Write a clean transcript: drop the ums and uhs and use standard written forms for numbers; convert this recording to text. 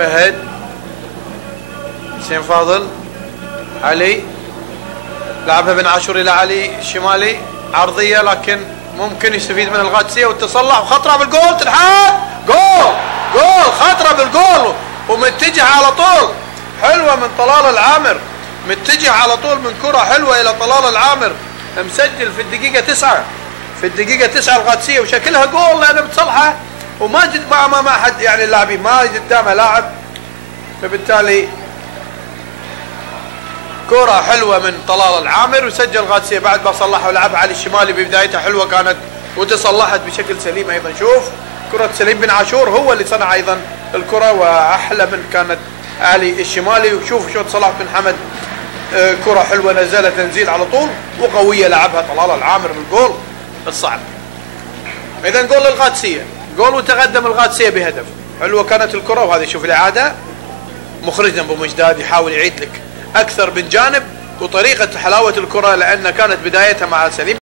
فهد، حسين فاضل، علي، لعبها بن عاشور الى علي الشمالي، عرضيه لكن ممكن يستفيد من القادسيه وتصلح وخطره بالجول، تنحط جول، جول خطره بالجول ومتجه على طول، حلوه من طلال العامر، متجه على طول من كره حلوه الى طلال العامر، مسجل في الدقيقه 9، في الدقيقه 9 القادسيه وشكلها جول لانه بتصلحه وما ما حد يعني اللاعبين ما قدامه لاعب، فبالتالي كرة حلوة من طلال العامر وسجل قادسية بعد ما صلحها ولعبها علي الشمالي ببدايتها حلوة كانت وتصلحت بشكل سليم ايضا. شوف كرة سليم بن عاشور هو اللي صنع ايضا الكرة واحلى من كانت علي الشمالي، وشوف شو صلاح بن حمد كرة حلوة نزلها تنزيل على طول وقوية لعبها طلال العامر بالجول الصعب. اذا جول للقادسية، جول وتقدم القادسية بهدف، حلوة كانت الكرة. وهذه شوف الإعادة مخرجنا ابو مجداد يحاول يعيد لك اكثر من جانب وطريقة حلاوة الكرة لان كانت بدايتها مع سليم